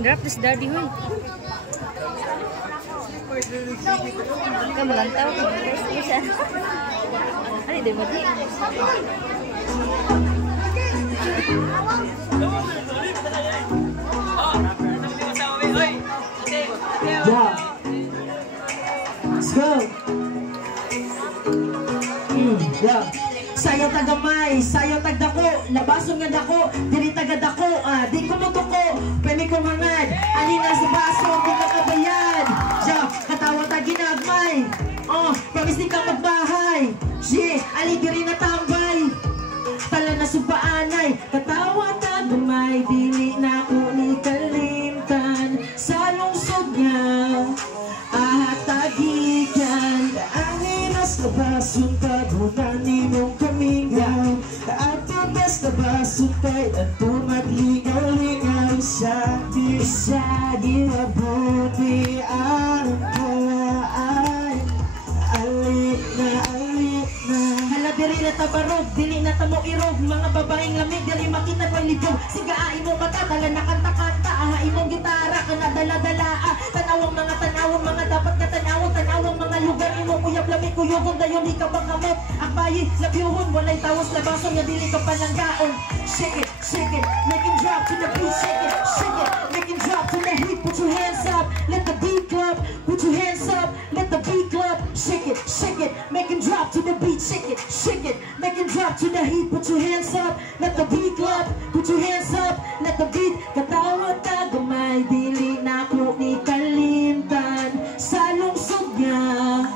Drop this daddy, huy. Kamu lantau, ano di ba di? Yeah. Let's go. Yeah. Sayo tagamay, sayo tagdako, labason nga dako, dili tagadako, di ko mutuko, pwede ko hangad, alina sa baso, di ka kabayan. Yeah, katawa ta ginagmay, promise di ka magbahay. Yeah, ali diri na tambay, tala na subaanay, katawa tagamay, dili na ko ni kalimtan, sa lungsod niya, tagigan, alina sa baso, tagunan ni mong kamingaw, at tugas na baso kay at tumadlingaw-lingaw siya, di siya ginabuti ang kalaan. Alik na, hala diri na tabarog, dili na tamo irog, mga babaeng lamig, dili makita ko'y libog, sigaai mo mata, tala na kanta-kanta, imong gitara, kanadala-dala, tanawang mga dapat na tanawang mga lugar, imong kuyab lamig, kuyugon dayon, di ka bang kamot, akbayi, labyuhon, walay tawas, labason, nga dili ka palanggaon. Shake it, make him drop to the beat, shake it, make him drop to the heat, put your hands up, let the beat clap, put your hands up, let the beat clap, shake it, make him drop to the beat, shake it, make him drop to the heat, put your hands up, let the beat clap, put your hands up, let the beat, katawa tagamay, dili na ko ni kalimtan, sa lungsod niya,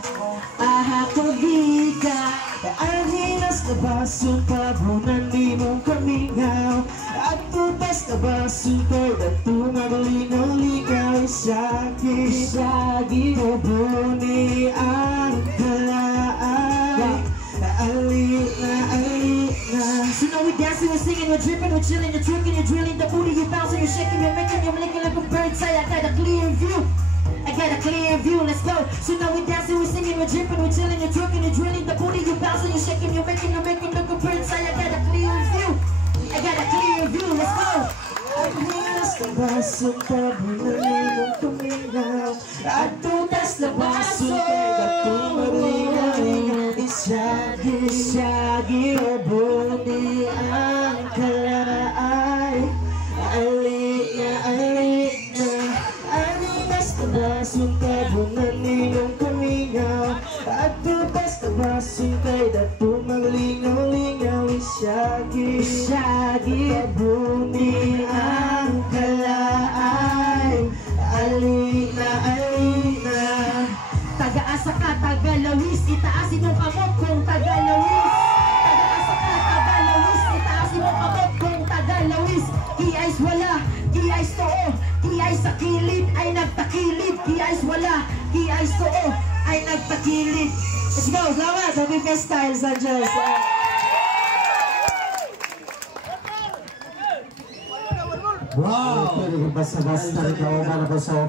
kogika, ang hinas na baso, pabunan ni mong kamingaw, at tutas na baso ko'y at tumagalingaw-lingaw, siya ginubuni ang kalaan. Alik na. So now we're dancing, we're singing, we're dripping, we're chilling, you're twerking, you're drilling, the booty, you're bouncing, you're shaking, you're making, you're making like a bird's eye. I got a clear view, let's go. So now we're dancing, we're singing, we're dripping, we're chilling, you're twerking, you're drilling, the booty, you're bouncing, you're shaking, you're making like a bird's eye. I got a clear view, let's go. Ang hinas na baso, pabunan ni mong tumingaw, at tutas na baso, kaya tumalingaw, siya ginubuni ang kalaan. Alik na, ang hinas na baso, pabunan ni mong tumingaw, at tutas na baso, kaya tumalingaw-lingaw, siya ginubuni ang kalaan. Alik na, taga-asa ka, taga-lawis, itaasin mo kamot kung taga-lawis. Taga-asa ka, taga-lawis, itaasin mo kamot kung taga-lawis. Kiais wala, kiais too, kiais sa kilid ay nagtakilid. Kiais wala, kiais too ay nagtakilid. Let's go, salamat, happy best style, Sanchez. Wow! Basta-basta rin ako sa